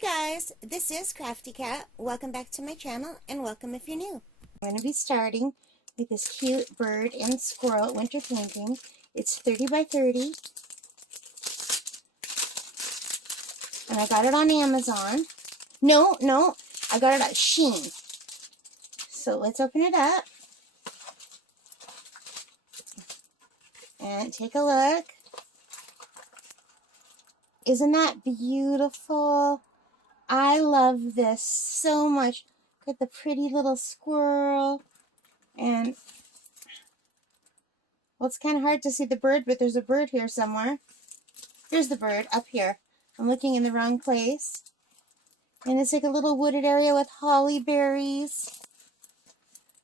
guys, this is Crafty Cat. Welcome back to my channel and welcome if you're new. I'm going to be starting with this cute bird and squirrel winter painting. It's 30 by 30 and I got it on Amazon. No, I got it at Shein. So let's open it up and take a look. Isn't that beautiful? I love this so much. Look at the pretty little squirrel. And, well, it's kind of hard to see the bird, but there's a bird here somewhere. Here's the bird, up here. I'm looking in the wrong place. And it's like a little wooded area with holly berries.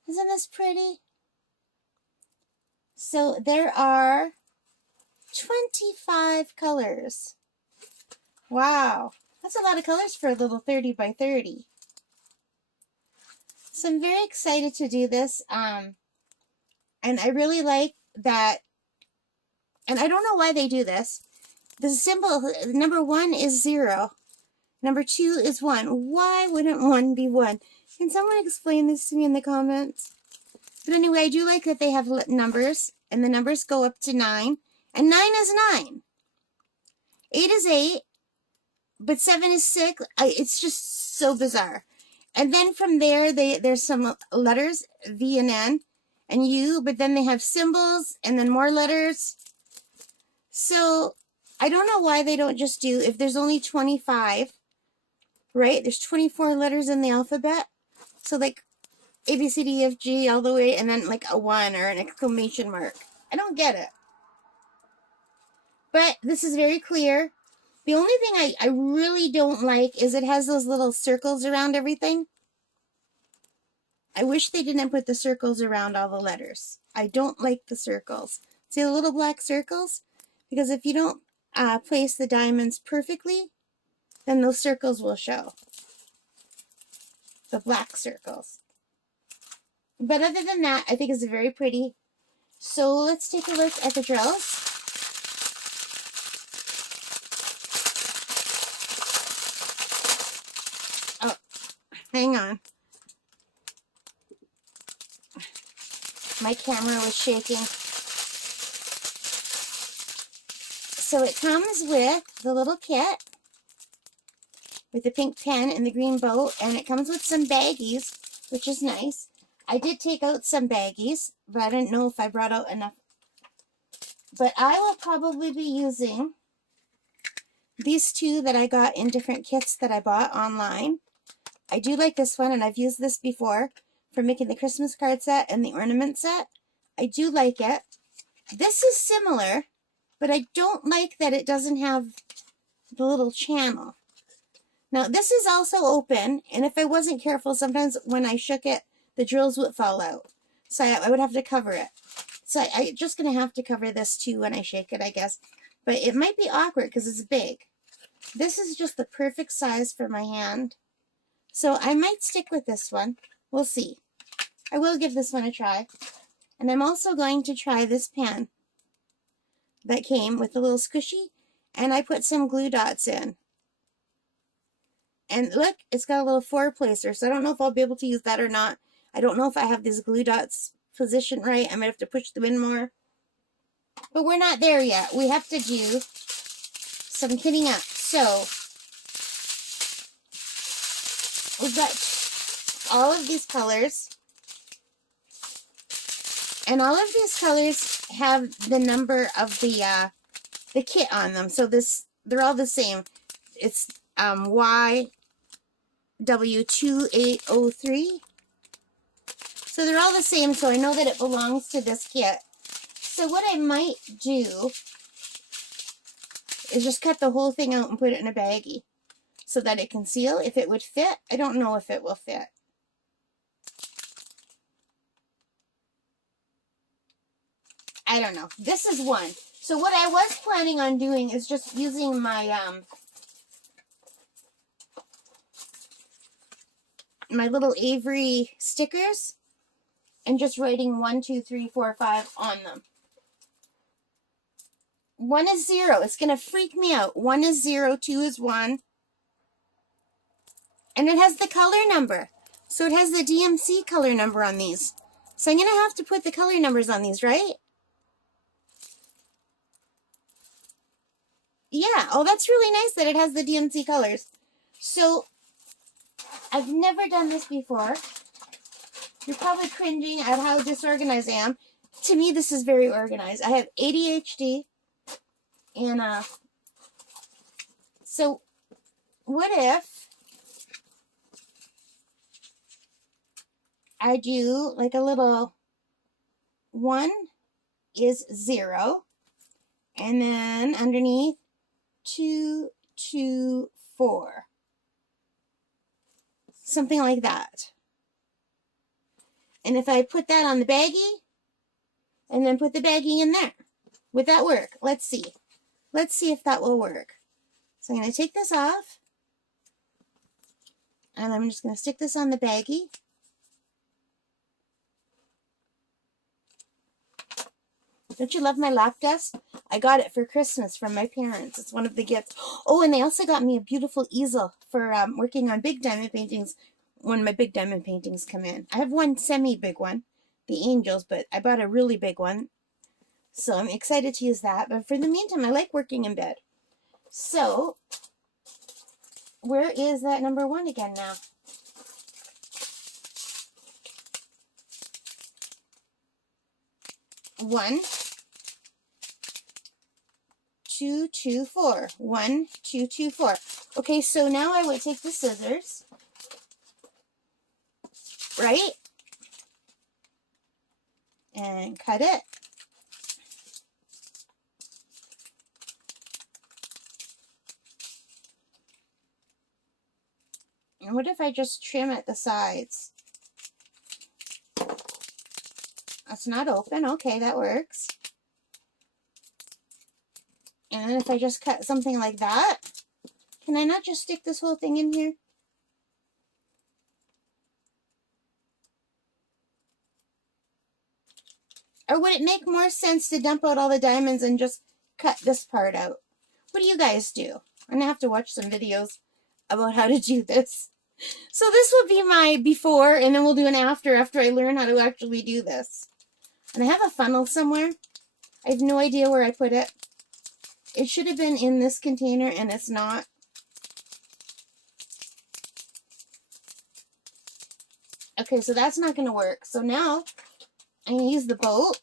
Isn't this pretty? So there are 25 colors. Wow. That's a lot of colors for a little 30 by 30. So I'm very excited to do this. And I really like that. And I don't know why they do this. The symbol, number 1 is 0. Number 2 is 1. Why wouldn't 1 be 1? Can someone explain this to me in the comments? But anyway, I do like that they have numbers. And the numbers go up to 9. And 9 is 9. 8 is 8. But 7 is 6. It's just so bizarre. And then from there, there's some letters, V and N and U, but then they have symbols and then more letters. So I don't know why they don't just do, if there's only 25, right? There's 24 letters in the alphabet. So like A, B, C, D, E, F, G all the way, and then like a 1 or an exclamation mark. I don't get it. But this is very clear. The only thing I really don't like is it has those little circles around everything. I wish they didn't put the circles around all the letters. I don't like the circles. See the little black circles? Because if you don't place the diamonds perfectly, then those circles will show. The black circles. But other than that, I think it's very pretty. So let's take a look at the drills. Hang on. My camera was shaking. So it comes with the little kit with the pink pen and the green bow, and it comes with some baggies, which is nice. I did take out some baggies, but I didn't know if I brought out enough. But I will probably be using these two that I got in different kits that I bought online. I do like this one, and I've used this before for making the Christmas card set and the ornament set. I do like it. This is similar, but I don't like that it doesn't have the little channel. Now, this is also open, and if I wasn't careful, sometimes when I shook it, the drills would fall out. So I would have to cover it. So I'm just going to have to cover this too when I shake it, I guess. But it might be awkward because it's big. This is just the perfect size for my hand. So I might stick with this one. We'll see. I will give this one a try. And I'm also going to try this pen that came with a little squishy. And I put some glue dots in. And look, it's got a little 4-placer. So I don't know if I'll be able to use that or not. I don't know if I have these glue dots positioned right. I might have to push them in more. But we're not there yet. We have to do some kitting up. So we've got all of these colors, and all of these colors have the number of the kit on them. So they're all the same. It's YW2803. So they're all the same. So I know that it belongs to this kit. So what I might do is just cut the whole thing out and put it in a baggie, so that it can seal. If it would fit, I don't know if it will fit. I don't know. This is one. So what I was planning on doing is just using my my little Avery stickers and just writing 1, 2, 3, 4, 5 on them. 1 is 0. It's going to freak me out. 1 is 0, 2 is 1. And it has the color number. So it has the DMC color number on these. So I'm going to have to put the color numbers on these, right? Yeah. Oh, that's really nice that it has the DMC colors. So I've never done this before. You're probably cringing at how disorganized I am. To me, this is very organized. I have ADHD. And so what if I do like a little 1 is 0. And then underneath 2, 2, 4. Something like that. And if I put that on the baggie, and then put the baggie in there, would that work? Let's see. Let's see if that will work. So I'm going to take this off, and I'm just going to stick this on the baggie. Don't you love my lap desk? I got it for Christmas from my parents. It's one of the gifts. Oh, and they also got me a beautiful easel for working on big diamond paintings when my big diamond paintings come in. I have one semi-big one, the angels, but I bought a really big one. So I'm excited to use that. But for the meantime, I like working in bed. So, where is that number 1 again now? One, 2, 2, 4. 1, 2, 2, 4. Okay, so now I would take the scissors, right? And cut it. And what if I just trim at the sides? That's not open. Okay, that works. And then if I just cut something like that, can I not just stick this whole thing in here? Or would it make more sense to dump out all the diamonds and just cut this part out? What do you guys do? I'm going to have to watch some videos about how to do this. So this will be my before, and then we'll do an after I learn how to actually do this. And I have a funnel somewhere. I have no idea where I put it. It should have been in this container, and it's not. Okay, so that's not going to work. So now I'm going to use the boat.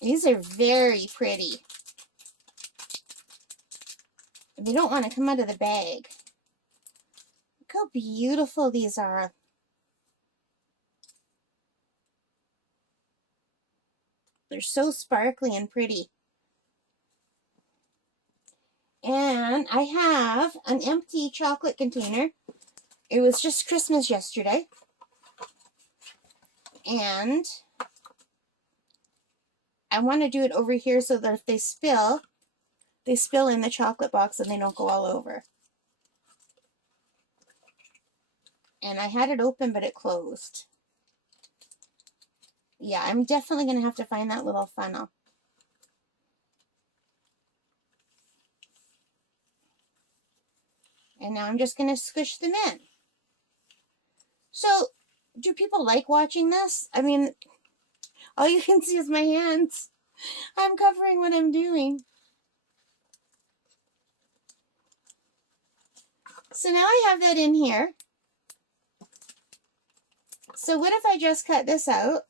These are very pretty. They don't want to come out of the bag. Look how beautiful these are. They're so sparkly and pretty. And I have an empty chocolate container. It was just Christmas yesterday. And I want to do it over here so that if they spill in the chocolate box and they don't go all over. And I had it open, but it closed. Yeah, I'm definitely going to have to find that little funnel. And now I'm just going to squish them in. So, do people like watching this? I mean, all you can see is my hands. I'm covering what I'm doing. So now I have that in here. So what if I just cut this out?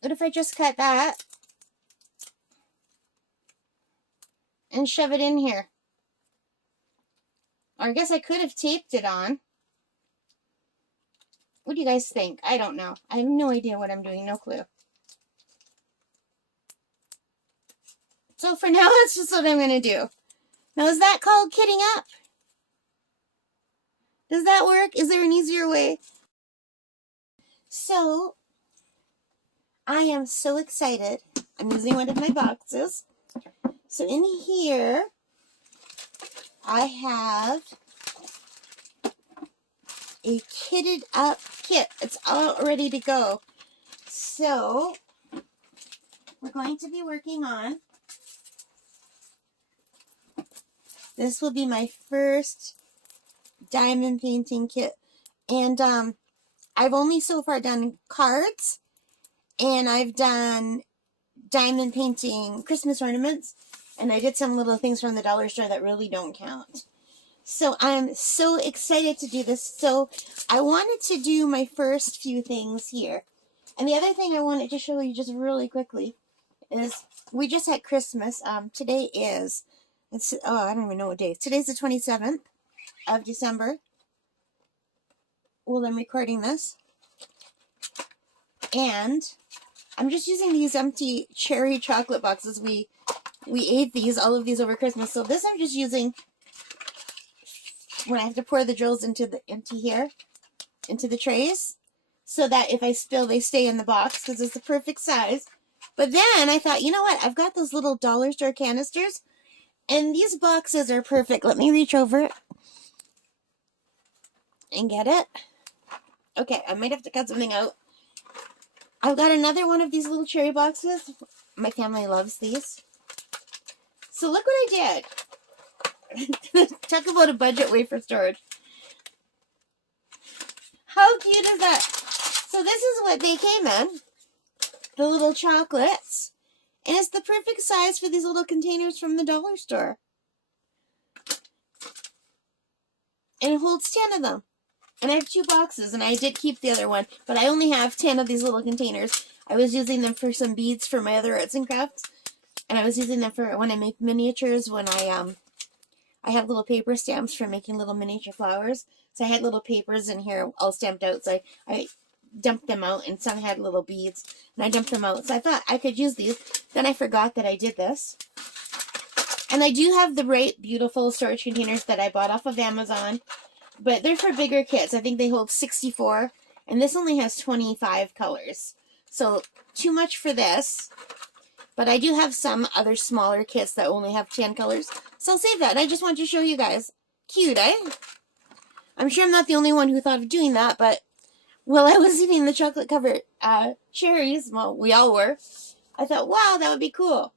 What if I just cut that and shove it in here? Or I guess I could have taped it on. What do you guys think? I don't know. I have no idea what I'm doing. No clue. So for now, that's just what I'm going to do. Now, is that called kidding up? Does that work? Is there an easier way? So, I am so excited. I'm using one of my boxes. So in here, I have a kitted up kit. It's all ready to go. So we're going to be working on, this will be my first diamond painting kit. And I've only so far done cards, and I've done diamond painting Christmas ornaments, and I did some little things from the dollar store that really don't count. So I'm so excited to do this. So I wanted to do my first few things here. And the other thing I wanted to show you just really quickly is we just had Christmas. Today is, I don't even know what day. Today's the 27th of December. Well, I'm recording this. And I'm just using these empty cherry chocolate boxes. We ate these, all of these over Christmas. So this I'm just using when I have to pour the drills into the trays, so that if I spill, they stay in the box because it's the perfect size. But then I thought, you know what? I've got those little dollar store canisters, and these boxes are perfect. Let me reach over and get it. Okay, I might have to cut something out. I've got another one of these little cherry boxes. My family loves these. So look what I did. Talk about a budget way for storage. How cute is that? So this is what they came in. The little chocolates. And it's the perfect size for these little containers from the dollar store. And it holds 10 of them. And I have 2 boxes, and I did keep the other one, but I only have 10 of these little containers. I was using them for some beads for my other arts and crafts, and I was using them for when I make miniatures, when I have little paper stamps for making little miniature flowers. So I had little papers in here all stamped out, so I dumped them out, and some had little beads, and I dumped them out. So I thought I could use these. Then I forgot that I did this. And I do have the bright, beautiful storage containers that I bought off of Amazon. But they're for bigger kits. I think they hold 64. And this only has 25 colors. So, too much for this. But I do have some other smaller kits that only have 10 colors. So I'll save that. I just want to show you guys. Cute, eh? I'm sure I'm not the only one who thought of doing that. But while I was eating the chocolate-covered cherries, well, we all were, I thought, wow, that would be cool.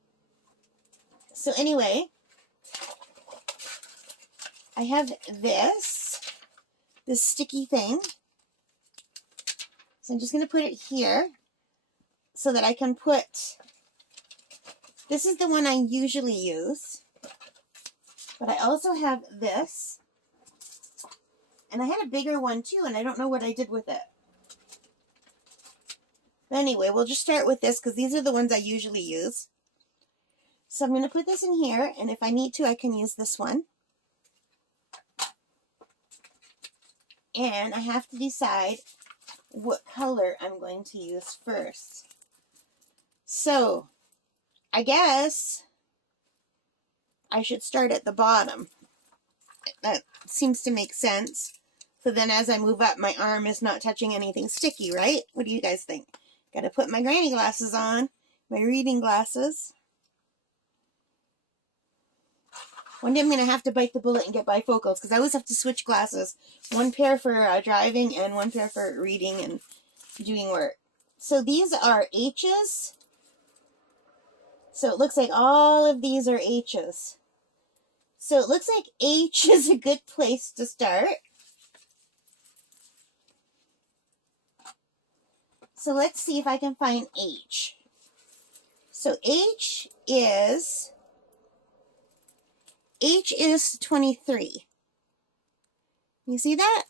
So anyway, I have this sticky thing. So I'm just going to put it here so that I can put, this is the one I usually use, but I also have this, and I had a bigger one too, and I don't know what I did with it. But anyway, we'll just start with this because these are the ones I usually use. So I'm going to put this in here, and if I need to, I can use this one. And I have to decide what color I'm going to use first. So, I guess I should start at the bottom. That seems to make sense. So then as I move up, my arm is not touching anything sticky, right? What do you guys think? Gotta put my granny glasses on, my reading glasses. One day I'm going to have to bite the bullet and get bifocals because I always have to switch glasses. One pair for driving and one pair for reading and doing work. So these are H's. So it looks like all of these are H's. So it looks like H is a good place to start. So let's see if I can find H. So H is 23. You see that?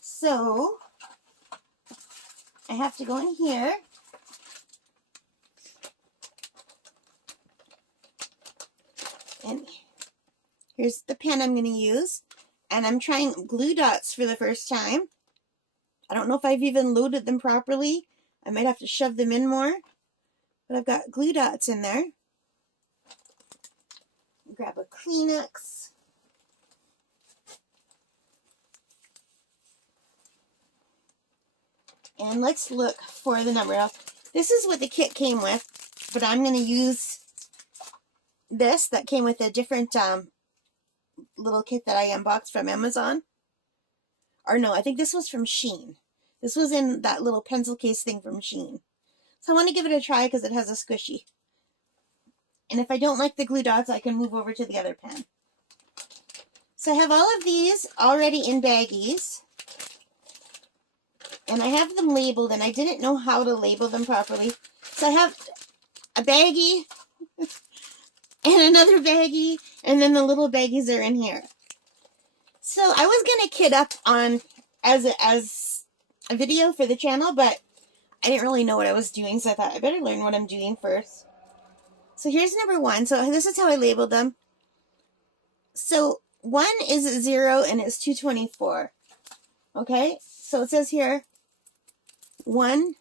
So I have to go in here. And here's the pen I'm going to use. And I'm trying glue dots for the first time. I don't know if I've even loaded them properly. I might have to shove them in more. But I've got glue dots in there. Grab a Kleenex. And let's look for the number. Now, this is what the kit came with, but I'm going to use this that came with a different little kit that I unboxed from Amazon. Or no, I think this was from Shein. This was in that little pencil case thing from Shein. So I want to give it a try because it has a squishy. And if I don't like the glue dots, I can move over to the other pen. So I have all of these already in baggies. And I have them labeled, and I didn't know how to label them properly. So I have a baggie and another baggie, and then the little baggies are in here. So I was going to kit up on as a video for the channel, but I didn't really know what I was doing, so I thought I better learn what I'm doing first. So here's number 1. So this is how I labeled them. So 1 is 0 and it's 224. Okay, so it says here 1,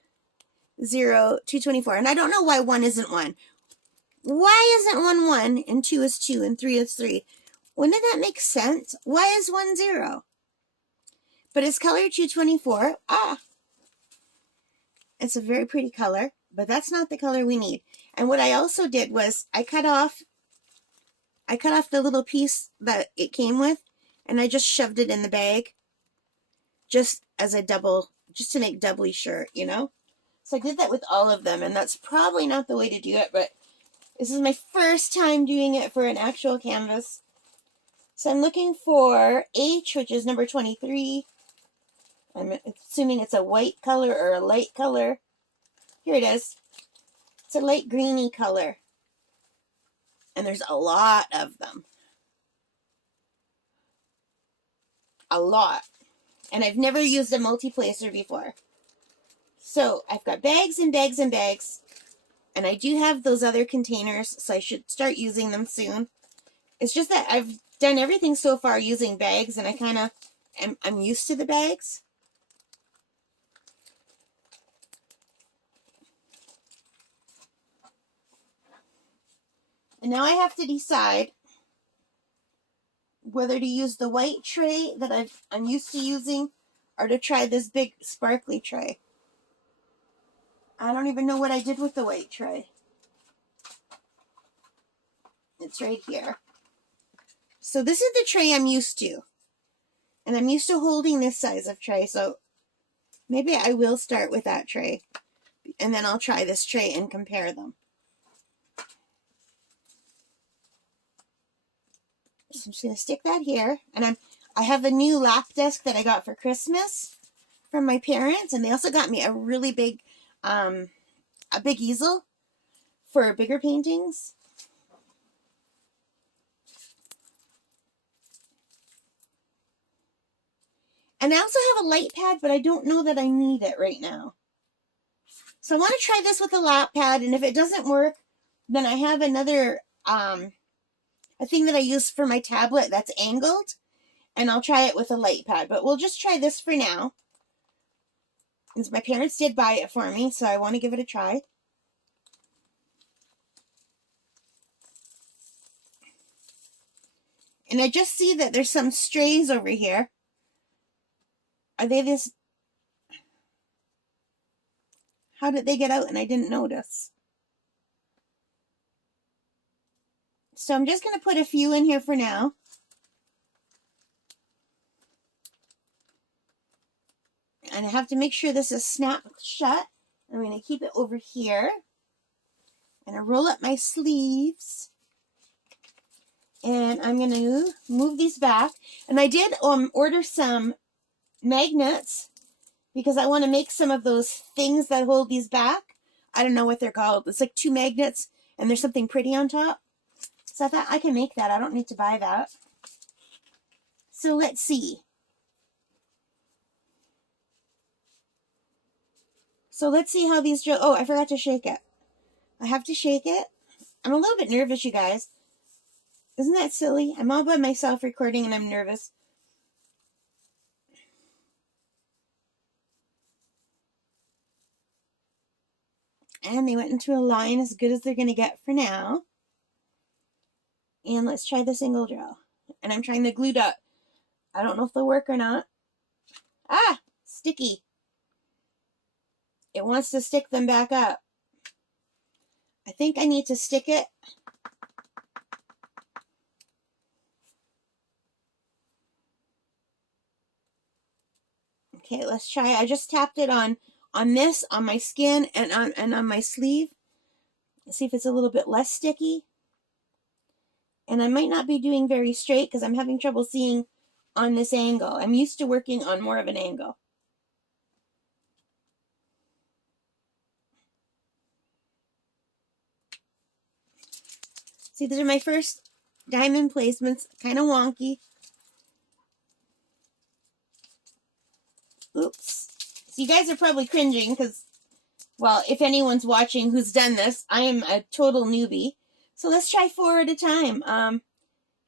0, 224. And I don't know why 1 isn't 1. Why isn't 1 1 and 2 is 2 and 3 is 3? Wouldn't that make sense? Why is 1 0? But it's color 224. Ah, it's a very pretty color, but that's not the color we need. And what I also did was I cut off the little piece that it came with, and I just shoved it in the bag, just as a double, just to make doubly sure, you know? So I did that with all of them, and that's probably not the way to do it, but this is my first time doing it for an actual canvas. So I'm looking for H, which is number 23. I'm assuming it's a white color or a light color. Here it is. It's a light greeny color. And there's a lot of them. A lot. And I've never used a multi-placer before. So I've got bags and bags and bags. And I do have those other containers, so I should start using them soon. It's just that I've done everything so far using bags, and I kind of I'm used to the bags. And now I have to decide whether to use the white tray that I'm used to using or to try this big sparkly tray. I don't even know what I did with the white tray. It's right here. So this is the tray I'm used to. And I'm used to holding this size of tray, so maybe I will start with that tray. And then I'll try this tray and compare them. So I'm just going to stick that here. And I have a new lap desk that I got for Christmas from my parents. And they also got me a really big, easel for bigger paintings. And I also have a light pad, but I don't know that I need it right now. So I want to try this with a lap pad. And if it doesn't work, then I have another, a thing that I use for my tablet that's angled, and I'll try it with a light pad. But we'll just try this for now. Because my parents did buy it for me, so I want to give it a try. And I just see that there's some strays over here. Are they this? How did they get out and I didn't notice? So I'm just going to put a few in here for now. And I have to make sure this is snapped shut. I'm going to keep it over here. And I roll up my sleeves. And I'm going to move these back. And I did order some magnets because I want to make some of those things that hold these back. I don't know what they're called. It's like 2 magnets and there's something pretty on top. So I thought I can make that. I don't need to buy that. So let's see. So let's see how these drill. Oh, I forgot to shake it. I have to shake it. I'm a little bit nervous, you guys. Isn't that silly? I'm all by myself recording and I'm nervous. And they went into a line as good as they're going to get for now. And let's try the single drill. And I'm trying the glue dot. I don't know if they'll work or not. Ah, sticky. It wants to stick them back up. I think I need to stick it Okay, let's try. I just tapped it on this, on my skin, and on my sleeve. Let's see if it's a little bit less sticky. And I might not be doing very straight because I'm having trouble seeing on this angle. I'm used to working on more of an angle. See, these are my first diamond placements. Kind of wonky. Oops. So you guys are probably cringing because, well, if anyone's watching who's done this, I am a total newbie. So let's try 4 at a time.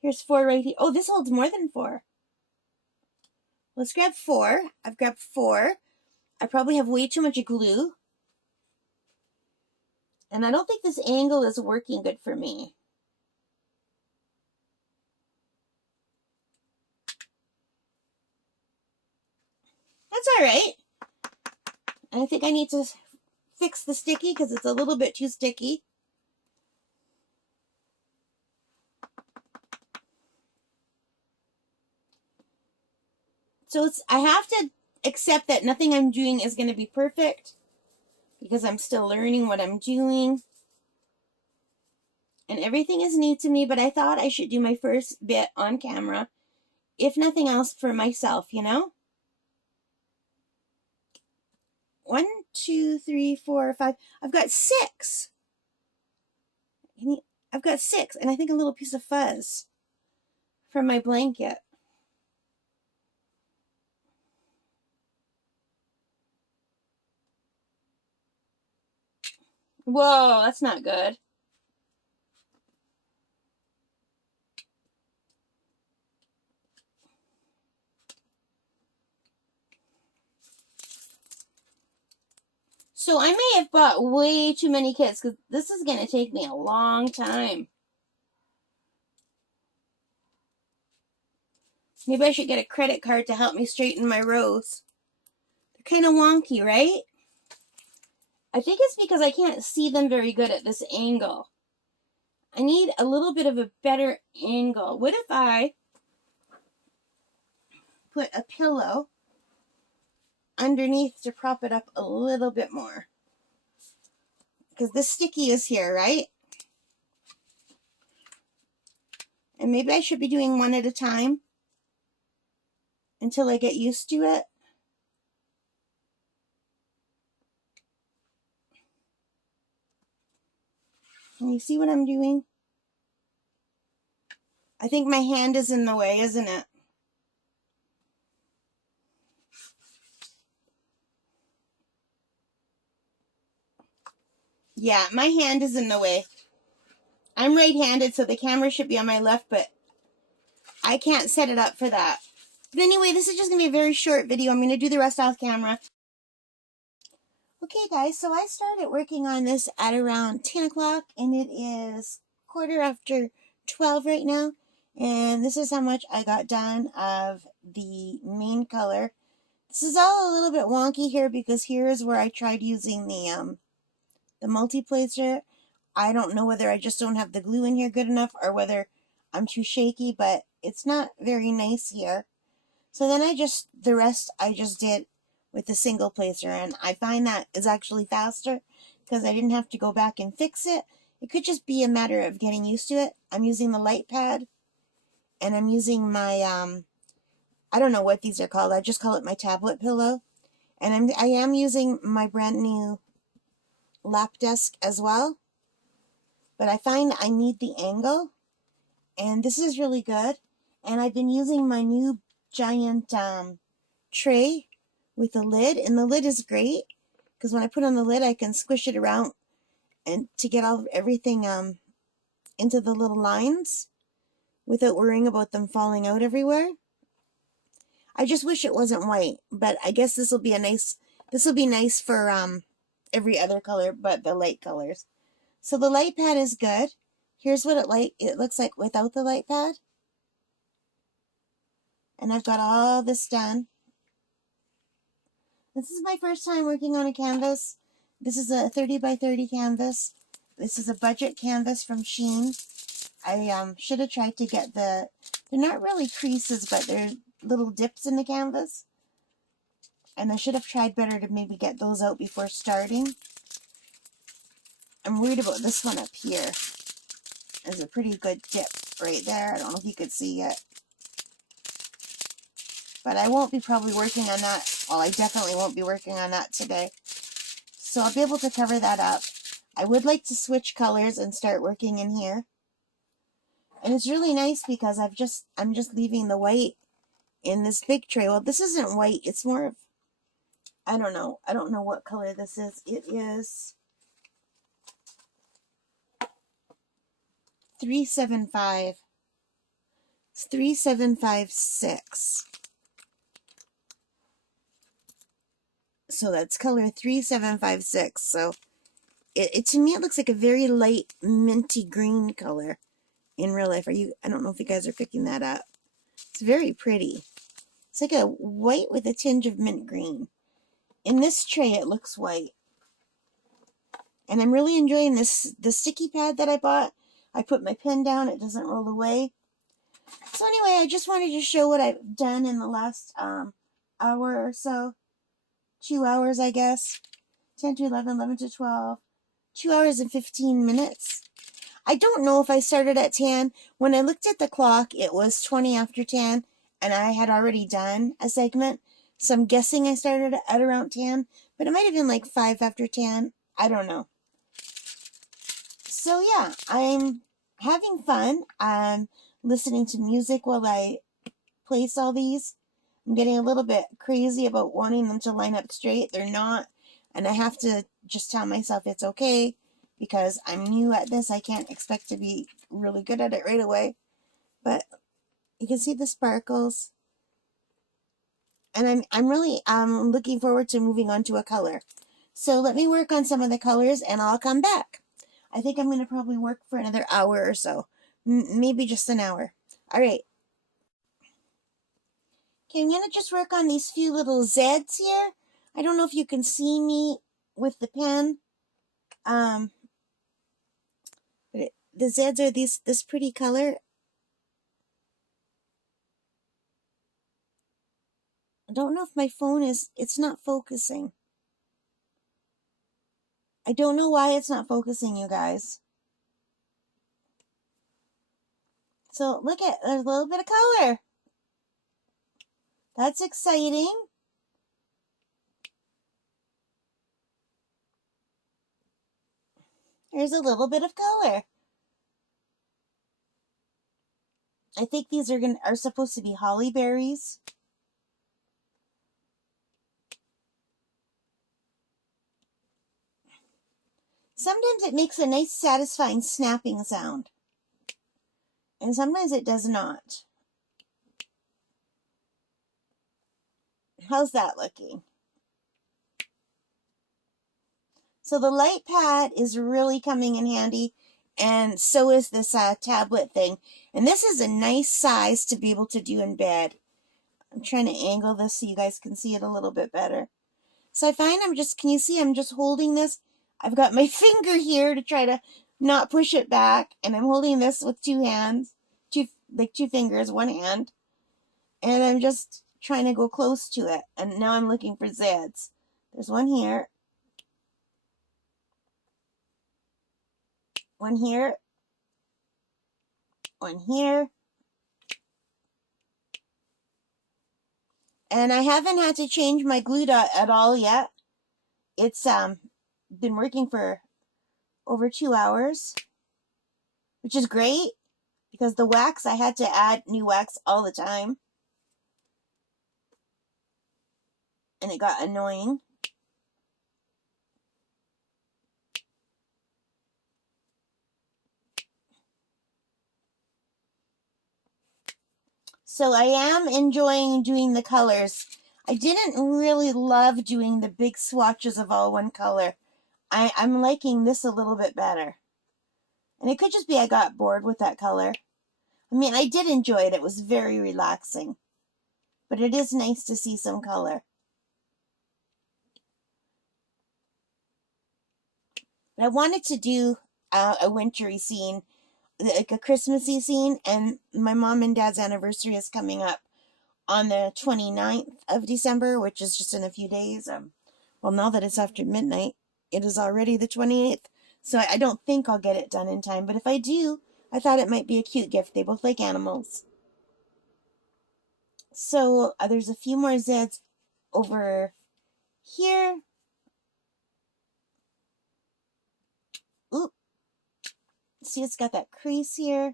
Here's 4 right here. Oh, this holds more than 4. Let's grab 4. I've grabbed 4. I probably have way too much glue. And I don't think this angle is working good for me. That's all right. I think I need to fix the sticky because it's a little bit too sticky. So I have to accept that nothing I'm doing is going to be perfect because I'm still learning what I'm doing. And everything is new to me, but I thought I should do my first bit on camera, if nothing else for myself, you know? 1, 2, 3, 4, 5. I've got 6. I've got 6, and I think a little piece of fuzz from my blanket. Whoa, that's not good. So I may have bought way too many kits because this is going to take me a long time. Maybe I should get a credit card to help me straighten my rows. They're kind of wonky, right? I think it's because I can't see them very good at this angle. I need a little bit of a better angle. What if I put a pillow underneath to prop it up a little bit more? Because this sticky is here, right? And maybe I should be doing 1 at a time until I get used to it. Can you see what I'm doing? I think my hand is in the way, isn't it? Yeah, my hand is in the way. I'm right-handed, so the camera should be on my left, but I can't set it up for that. But anyway, this is just going to be a very short video. I'm going to do the rest off camera. Okay, guys, so I started working on this at around 10 o'clock, and it is 12:15 right now. And this is how much I got done of the main color. This is all a little bit wonky here because here is where I tried using the multi-placer. I don't know whether I just don't have the glue in here good enough or whether I'm too shaky, but it's not very nice here. So then the rest I just did with the single placer, and I find that is actually faster because I didn't have to go back and fix it. It could just be a matter of getting used to it. I'm using the light pad, and I'm using my, I don't know what these are called. I just call it my tablet pillow. And I am using my brand new lap desk as well. But I find I need the angle, and this is really good. And I've been using my new giant tray with a lid, and the lid is great because when I put on the lid I can squish it around and to get everything into the little lines without worrying about them falling out everywhere. I just wish it wasn't white, but I guess this will be nice for every other color but the light colors. So the light pad is good. Here's what it looks like without the light pad. And I've got all this done. This is my first time working on a canvas. This is a 30 by 30 canvas. This is a budget canvas from Shein. I should have tried to get they're not really creases, but they're little dips in the canvas. And I should have tried better to maybe get those out before starting. I'm worried about this one up here. There's a pretty good dip right there. I don't know if you could see it. But I won't be probably working on that. Well, I definitely won't be working on that today. So I'll be able to cover that up. I would like to switch colors and start working in here. And it's really nice because I'm just leaving the white in this big tray. Well, this isn't white. It's more of, I don't know. I don't know what color this is. It is 375. It's 3756. So that's color 3756. So it to me it looks like a very light minty green color in real life. I don't know if you guys are picking that up. It's very pretty. It's like a white with a tinge of mint green. In this tray it looks white. And I'm really enjoying the sticky pad that I bought. I put my pen down, it doesn't roll away. So anyway, I just wanted to show what I've done in the last hour or so. 2 hours, I guess. 10 to 11, 11 to 12. 2 hours and 15 minutes. I don't know if I started at 10. When I looked at the clock, it was 20 after 10, and I had already done a segment. So I'm guessing I started at around 10, but it might have been like 5 after 10. I don't know. So yeah, I'm having fun. I'm listening to music while I place all these. I'm getting a little bit crazy about wanting them to line up straight. They're not, and I have to just tell myself it's okay because I'm new at this. I can't expect to be really good at it right away. But you can see the sparkles. And I'm really looking forward to moving on to a color. So let me work on some of the colors and I'll come back. I think I'm going to probably work for another hour or so. Maybe just an hour. All right. Okay, I'm going to just work on these few little Zs here. I don't know if you can see me with the pen. But the Zs are this pretty color. I don't know if my phone it's not focusing. I don't know why it's not focusing, you guys. So look at, there's a little bit of color. That's exciting. There's a little bit of color. I think these are supposed to be holly berries. Sometimes it makes a nice satisfying snapping sound. And sometimes it does not. How's that looking? So the light pad is really coming in handy, and so is this tablet thing. And this is a nice size to be able to do in bed. I'm trying to angle this so you guys can see it a little bit better. So I find can you see I'm just holding this? I've got my finger here to try to not push it back, and I'm holding this with two hands, two fingers, one hand, and I'm just trying to go close to it. And now I'm looking for Zs. There's one here, one here, one here. And I haven't had to change my glue dot at all yet. It's been working for over 2 hours, which is great because the wax, I had to add new wax all the time. And it got annoying. So I am enjoying doing the colors. I didn't really love doing the big swatches of all one color. I'm liking this a little bit better. And it could just be I got bored with that color. I mean, I did enjoy it. It was very relaxing. But it is nice to see some color. But I wanted to do a wintry scene, like a Christmassy scene, and my mom and dad's anniversary is coming up on the 29th of December, which is just in a few days. Well, now that it's after midnight, it is already the 28th. So I don't think I'll get it done in time. But if I do, I thought it might be a cute gift. They both like animals. So there's a few more Zeds over here. Oop. See, it's got that crease here.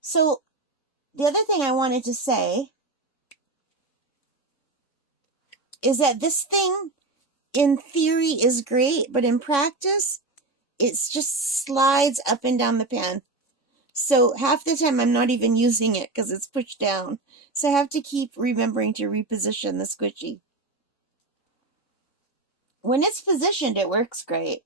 So the other thing I wanted to say is that this thing in theory is great, but in practice, it just slides up and down the pen. So half the time I'm not even using it because it's pushed down. So I have to keep remembering to reposition the squishy. When it's positioned, it works great.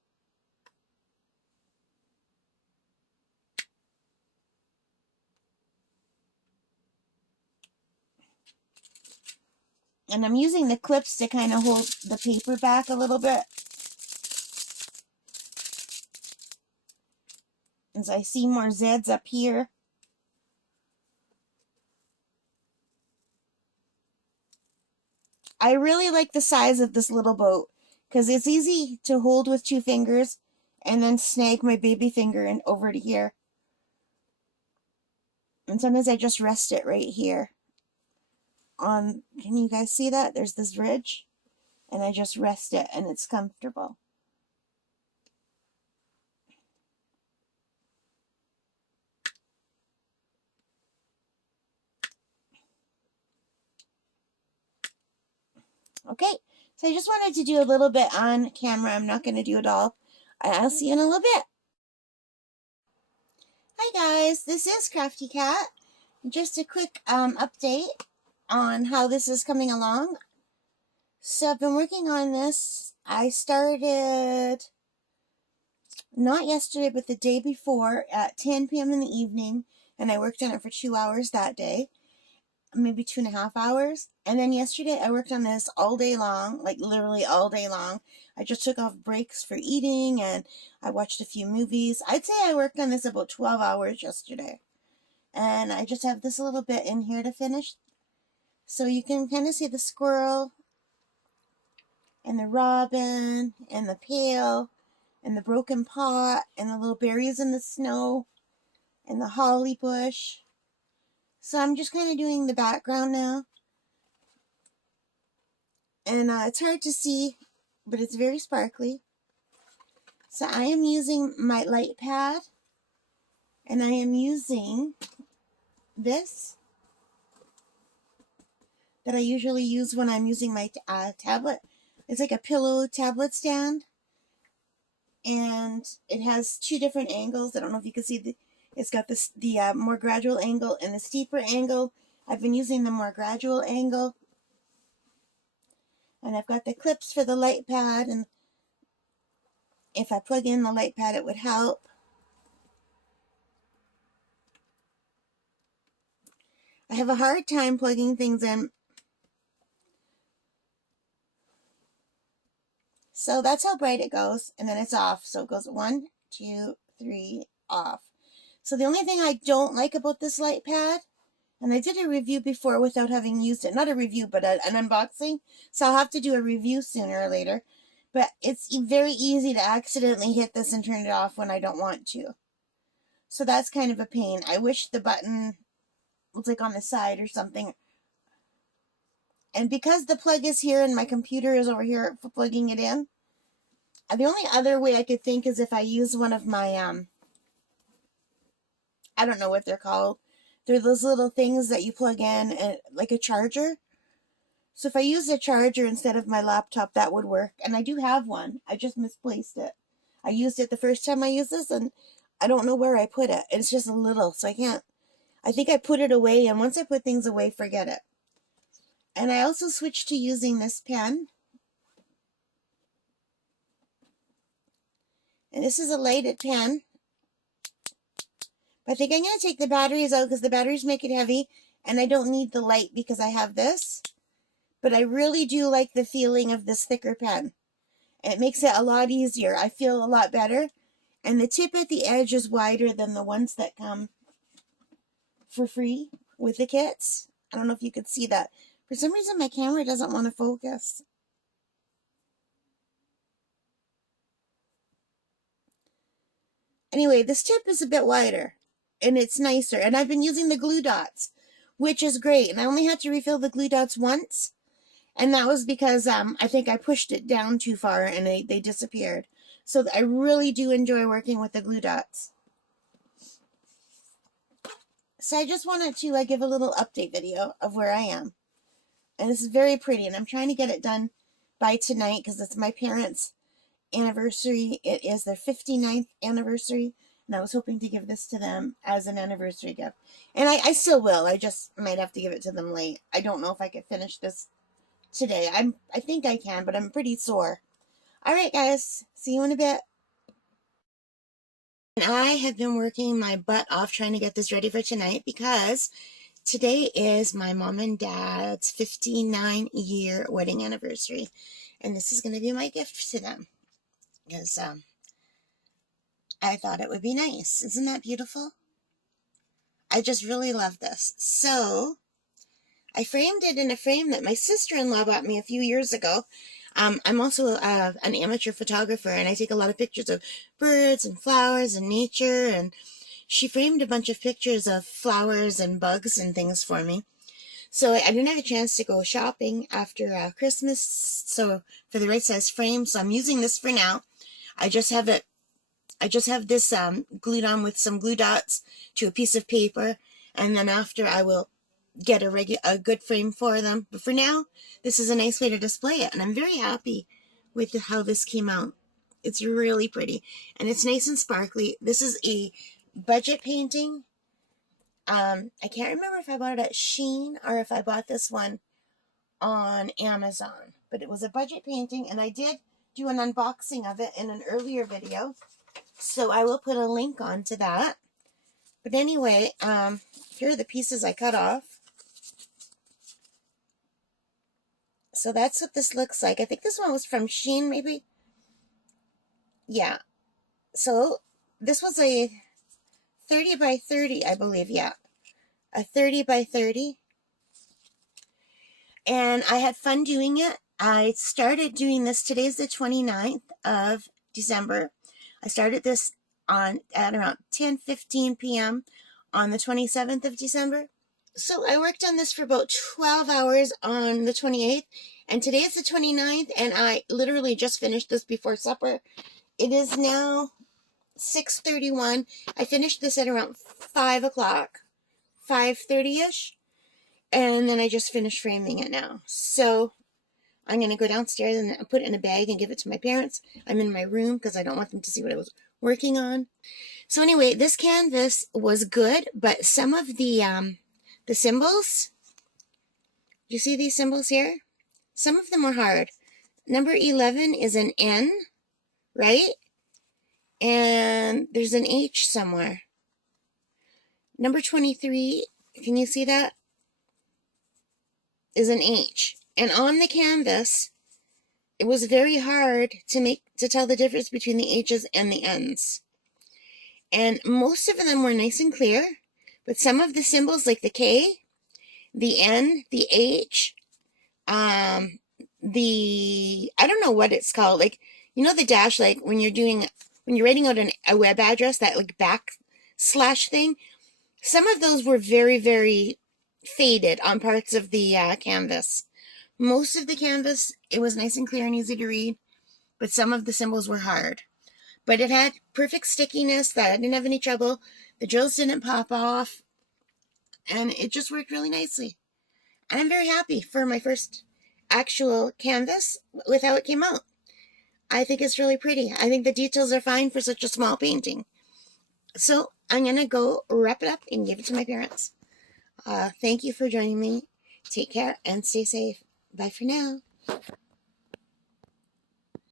And I'm using the clips to kind of hold the paper back a little bit. As I see more Zeds up here. I really like the size of this little boat because it's easy to hold with 2 fingers and then snag my baby finger and over to here. And sometimes I just rest it right here. Can you guys see that? There's this ridge. And I just rest it and it's comfortable. Okay, so I just wanted to do a little bit on camera. I'm not going to do it all. I'll see you in a little bit. Hi guys, this is Crafty Cat. Just a quick update on how this is coming along. So I've been working on this. I started not yesterday, but the day before at 10 p.m. in the evening, and I worked on it for 2 hours that day. Maybe 2.5 hours. And then yesterday I worked on this all day long, like literally all day long. I just took off breaks for eating and I watched a few movies. I'd say I worked on this about 12 hours yesterday. And I just have this little bit in here to finish. So you can kind of see the squirrel and the robin and the pail and the broken pot and the little berries in the snow and the holly bush. So I'm just kind of doing the background now. And it's hard to see, but it's very sparkly. So I am using my light pad. And I am using this that I usually use when I'm using my tablet. It's like a pillow tablet stand. And it has 2 different angles. I don't know if you can see. It's got the more gradual angle and the steeper angle. I've been using the more gradual angle. And I've got the clips for the light pad. And if I plug in the light pad, it would help. I have a hard time plugging things in. So that's how bright it goes. And then it's off. So it goes 1, 2, 3, off. So the only thing I don't like about this light pad, and I did a review before without having used it. Not a review, but an unboxing. So I'll have to do a review sooner or later. But it's very easy to accidentally hit this and turn it off when I don't want to. So that's kind of a pain. I wish the button was like on the side or something. And because the plug is here and my computer is over here for plugging it in, the only other way I could think is if I use one of my, I don't know what they're called. They're those little things that you plug in, like a charger. So if I use a charger instead of my laptop, that would work. And I do have one. I just misplaced it. I used it the first time I used this, and I don't know where I put it. It's just a little, so I can't. I think I put it away, and once I put things away, forget it. And I also switched to using this pen. And this is a lighted pen. But I think I'm going to take the batteries out because the batteries make it heavy. And I don't need the light because I have this. But I really do like the feeling of this thicker pen. And it makes it a lot easier. I feel a lot better. And the tip at the edge is wider than the ones that come for free with the kits. I don't know if you could see that. For some reason, my camera doesn't want to focus. Anyway, this tip is a bit wider, and it's nicer. And I've been using the glue dots, which is great. And I only had to refill the glue dots once, and that was because I think I pushed it down too far, and they disappeared. So I really do enjoy working with the glue dots. So I just wanted to give a little update video of where I am. And this is very pretty, and I'm trying to get it done by tonight because it's my parents' anniversary. It is their 59th anniversary, and I was hoping to give this to them as an anniversary gift. And I still will. I just might have to give it to them late. I don't know if I could finish this today. I think I can, but I'm pretty sore. All right, guys. See you in a bit. And I have been working my butt off trying to get this ready for tonight because today is my mom and dad's 59-year wedding anniversary. And this is going to be my gift to them. Because I thought it would be nice. Isn't that beautiful? I just really love this. So I framed it in a frame that my sister-in-law bought me a few years ago. I'm also an amateur photographer, and I take a lot of pictures of birds and flowers and nature, and she framed a bunch of pictures of flowers and bugs and things for me. So I didn't have a chance to go shopping after Christmas, so for the right size frame, so I'm using this for now. I just have this glued on with some glue dots to a piece of paper, and then after I will get a good frame for them. But for now, this is a nice way to display it, and I'm very happy with how this came out. It's really pretty, and it's nice and sparkly. This is a budget painting. I can't remember if I bought it at Shein or if I bought this one on Amazon, but it was a budget painting, and I did do an unboxing of it in an earlier video, so I will put a link onto that. But anyway, here are the pieces I cut off. So that's what this looks like. I think this one was from Shein, maybe. Yeah. So this was a 30 by 30, I believe. Yeah. A 30 by 30. And I had fun doing it. I started doing this. Today's the 29th of December. I started this at around 10:15 p.m. on the 27th of December. So I worked on this for about 12 hours on the 28th, and today is the 29th, and I literally just finished this before supper. It is now 6:31. I finished this at around 5 o'clock, 5:30-ish, and then I just finished framing it now. So I'm going to go downstairs and put it in a bag and give it to my parents. I'm in my room because I don't want them to see what I was working on. So anyway, this canvas was good, but some of the symbols, you see these symbols here? Some of them are hard. Number 11 is an N, right? And there's an H somewhere. Number 23, can you see that? Is an H. And on the canvas, it was very hard to tell the difference between the H's and the N's. And most of them were nice and clear, but some of the symbols like the K, the N, the H, I don't know what it's called, like, you know the dash, like when you're writing out a web address, that like backslash thing, some of those were very, very faded on parts of the canvas. Most of the canvas, it was nice and clear and easy to read, but some of the symbols were hard. But it had perfect stickiness, that I didn't have any trouble. The drills didn't pop off, and it just worked really nicely. And I'm very happy for my first actual canvas with how it came out. I think it's really pretty. I think the details are fine for such a small painting. So I'm going to go wrap it up and give it to my parents. Thank you for joining me. Take care and stay safe. Bye for now.